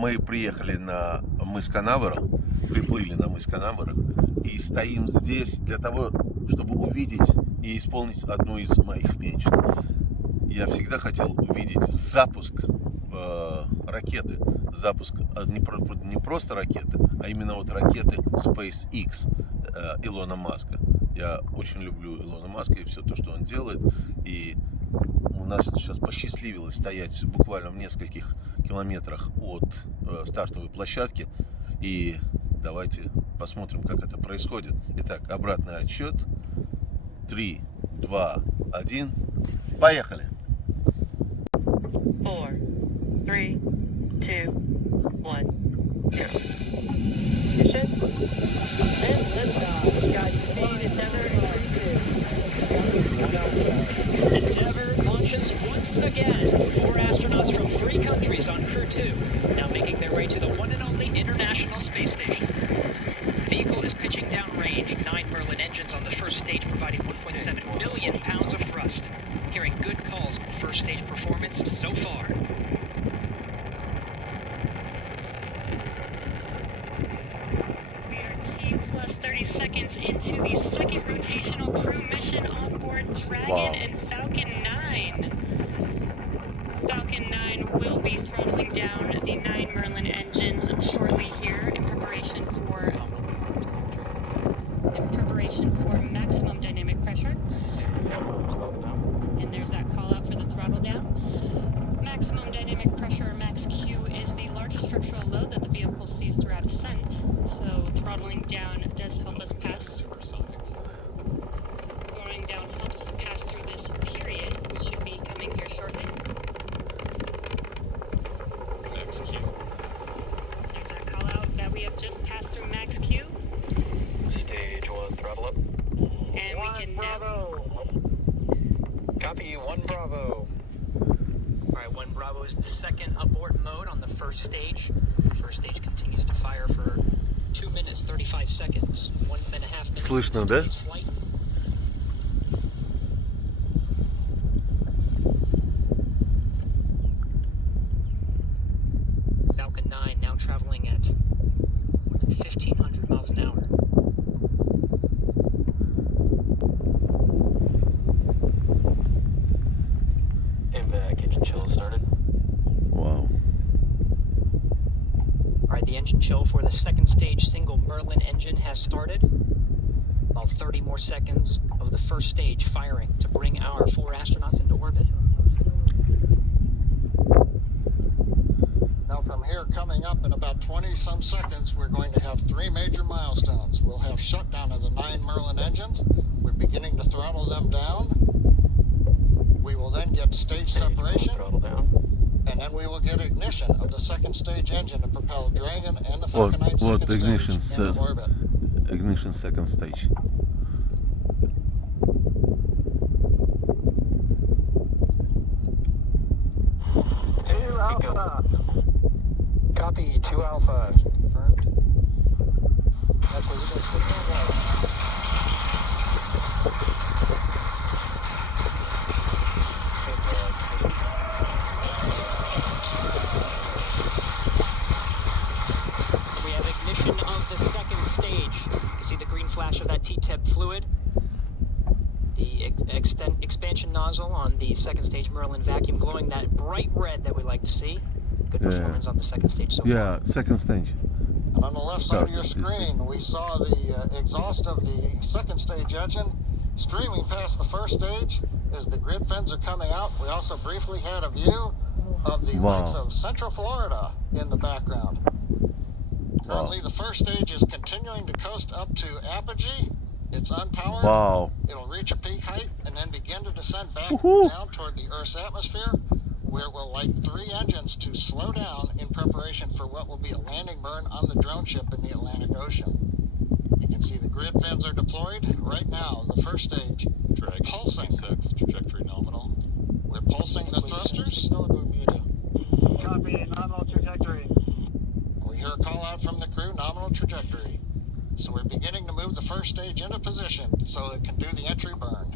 Мы приехали на мыс Канаверал, приплыли на мыс Канаверал и стоим здесь для того, чтобы увидеть и исполнить одну из моих мечт. Я всегда хотел увидеть запуск ракеты. Запуск не просто ракеты, а именно вот ракеты SpaceX Илона Маска. Я очень люблю Илона Маска и все то, что он делает. И у нас сейчас посчастливилось стоять буквально в нескольких километрах от стартовой площадки. И давайте посмотрим, как это происходит. Итак, обратный отсчет. 3, 2, 1. Поехали! 4, 3, 2, 1, 0. Mission and liftoff. Godspeed, Endeavour launches once again. 4 astronauts from 3 countries on Crew 2, now making their way to the one and only International Space Station. The vehicle is pitching downrange. 9 Merlin engines on the first stage, providing 1.7 million pounds of thrust. Hearing good calls on first stage performance so far. We are T plus 30 seconds into the second rotational crew mission on board Dragon and Falcon 9. Falcon 9 will be throttling down the 9 Merlin engines shortly here in preparation for maximum dynamic pressure. And there's that call out for the throttle down. Maximum dynamic pressure, max Q, is the largest structural load that the vehicle sees throughout ascent. So throttling down does help us pass. Throttling down helps us pass through this period, which should be coming here shortly. Max Q. There's that call out that we have just passed through max Q. Stage 1, throttle up. And we can Bravo. Copy, 1 Bravo. Alright, 1 Bravo is the second abort mode on the first stage. First stage continues to fire for 2 minutes 35 seconds. 1.5 minutes. Слышно, да? Flight. Falcon 9 now traveling at more than 1,500 miles an hour. Engine chill started. Wow. Alright, the engine chill for the second stage single Merlin engine has started. About 30 more seconds of the first stage firing to bring our 4 astronauts into orbit. Now from here, coming up in about 20-some seconds, we're going to have 3 major milestones. We'll have shutdown of the 9 Merlin engines. We're beginning to throttle them down. We will then get stage separation, Throttle down. and then we will get ignition of the second stage engine to propel Dragon and the Falcon 9 What second ignition stage says? into orbit. Ignition second stage. Copy, 2 Alpha. Confirmed. Acquisition signal right. We have ignition of the second stage. You see the green flash of that T-TEP fluid. The expansion nozzle on the second stage Merlin vacuum glowing that bright red that we like to see. Good performance on the second stage so far. Yeah, second stage. And on the left side of your Started, you see. screen, we saw the exhaust of the second stage engine streaming past the first stage as the grid fins are coming out. We also briefly had a view of the Wow. lights of Central Florida in the background. Currently, the first stage is continuing to coast up to apogee. It's unpowered. Wow. It'll reach a peak height and then begin to descend back Woohoo. down toward the Earth's atmosphere, where it will light 3 engines to slow down in preparation for what will be a landing burn on the drone ship in the Atlantic Ocean. You can see the grid fins are deployed right now. The first stage Dragon pulsing. 6, trajectory nominal. We're pulsing the thrusters. Copy, nominal trajectory. We hear a call out from the crew, nominal trajectory. So we're beginning to move the first stage into position so it can do the entry burn.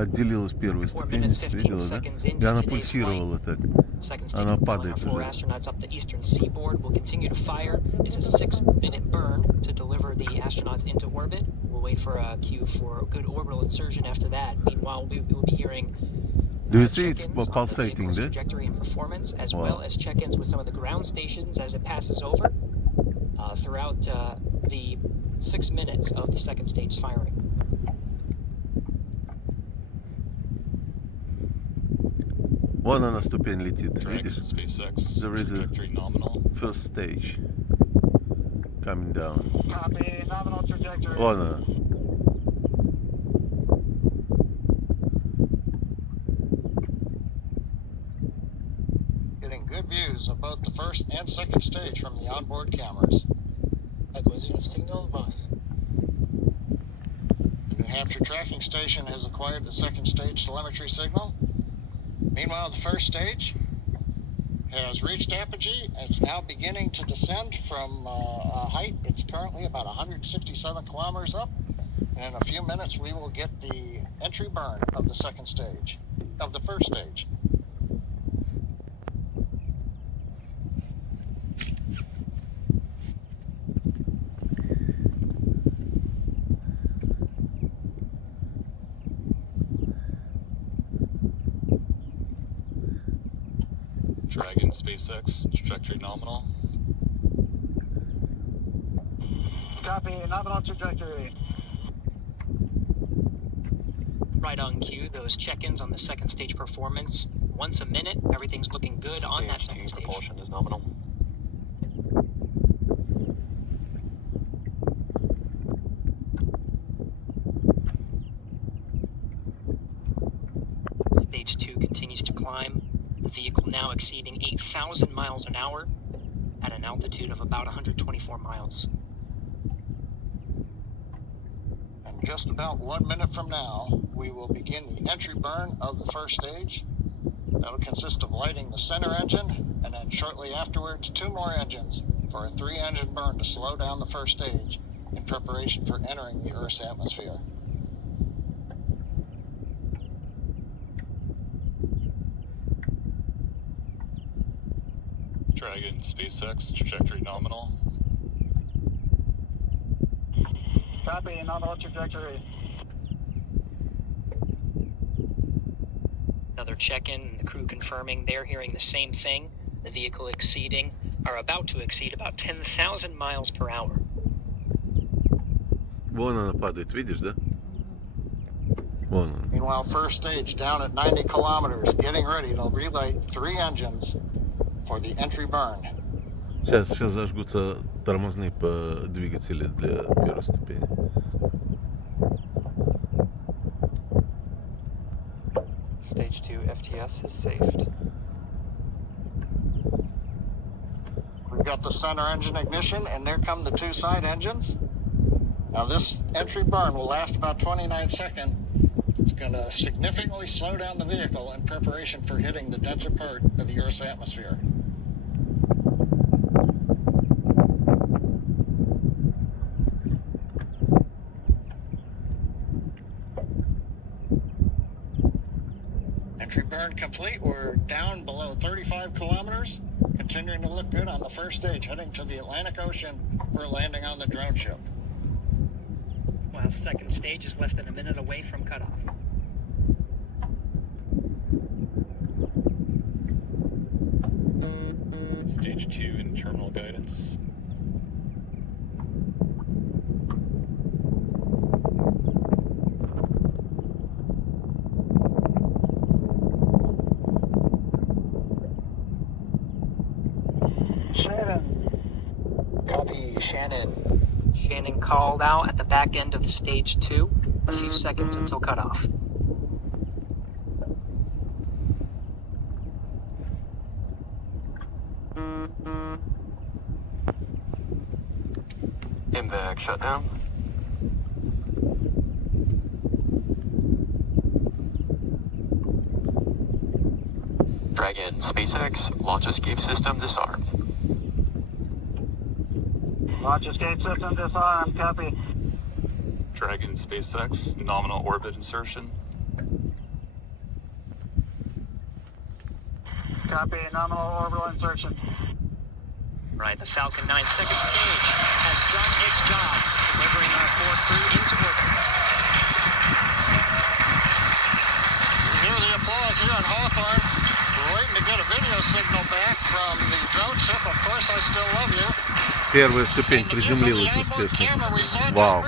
Отделилась первая 4 ступень, minutes 15 видела, да? seconds И into она today's flight. пульсировала так. Second stage Она propelling our падает 4 уже. astronauts up the eastern seaboard. We'll continue to fire. It's a 6-minute burn to deliver the astronauts into orbit. We'll wait for a cue for a good orbital insertion after that. Meanwhile, we'll be hearing Do you see it's check-ins on the pulsating, vehicle's да? trajectory and performance, as Wow. well as check-ins with some of the ground stations as it passes over throughout the 6 minutes of the second stage firing. Вон она ступень летит, видишь? Dragon, SpaceX, There is a trajectory nominal. first stage coming down. Copy, nominal trajectory. Вон она. Getting good views of both the first and second stage from the onboard cameras. Acquisition of signal, boss. The New Hampshire tracking station has acquired the second stage telemetry signal. Meanwhile, the first stage has reached apogee and it's now beginning to descend from a height. It's currently about 167 kilometers up. And in a few minutes, we will get the entry burn of the second stage, of the first stage. Dragon, SpaceX, trajectory nominal. Copy, nominal trajectory. Right on cue, those check-ins on the second stage performance. Once a minute, everything's looking good on that second stage. Propulsion is nominal. Stage 2 continues to climb. The vehicle now exceeding 8,000 miles an hour at an altitude of about 124 miles. And just about 1 minute from now, we will begin the entry burn of the first stage. That'll consist of lighting the center engine, and then shortly afterwards, 2 more engines for a 3-engine burn to slow down the first stage in preparation for entering the Earth's atmosphere. Dragon, SpaceX, trajectory nominal. Copy, nominal trajectory. Another check-in, the crew confirming they're hearing the same thing. The vehicle exceeding, or about to exceed, about 10,000 miles per hour. Вон она падает, видишь, да? Вон она. Meanwhile, first stage down at 90 kilometers, getting ready to relight 3 engines for the entry burn. Сейчас зажгутся тормозные двигатели для первой ступени. Stage 2 FTS is saved. We've got the center engine ignition, and there come the 2 side engines. Now this entry burn will last about 29 seconds. It's going to significantly slow down the vehicle in preparation for hitting the denser part of the Earth's atmosphere. Entry burn complete. We're down below 35 kilometers, continuing to look good on the first stage, heading to the Atlantic Ocean for landing on the drone ship. While second stage is less than a minute away from cutoff. Stage 2 in terminal guidance. Copy, Shannon. Shannon called out at the back end of the stage 2. A few seconds until cutoff. MVAC shutdown. Dragon, SpaceX, launch escape system disarmed. Launch escape system disarmed, copy. Dragon, SpaceX, nominal orbit insertion. Copy, nominal orbital insertion. Right, the Falcon 9 second stage has done its job, delivering our 4 crew into orbit. You hear the applause here on Hawthorne. We're waiting to get a video signal back from the drone ship. Of course, I still love you. Первая ступень приземлилась успешно. Вау.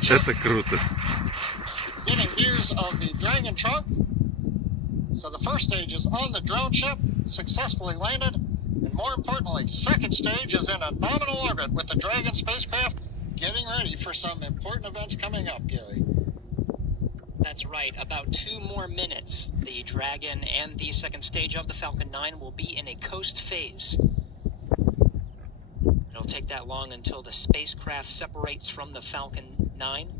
Это круто. Getting views of the Dragon chart. So the first stage is on the drone ship, successfully landed. And more importantly, second stage is in a nominal orbit with the Dragon spacecraft getting ready for some important events coming up, Gary. That's right. About 2 more minutes, the Dragon and the second stage of the Falcon 9 will be in a coast phase. It'll take that long until the spacecraft separates from the Falcon 9.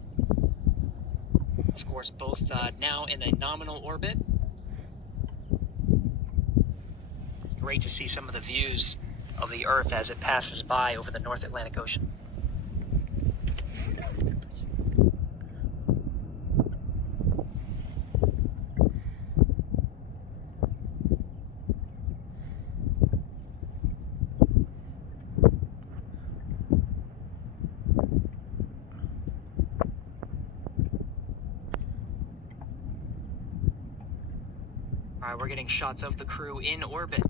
Of course, both now in a nominal orbit. It's great to see some of the views of the Earth as it passes by over the North Atlantic Ocean. All right, we're getting shots of the crew in orbit.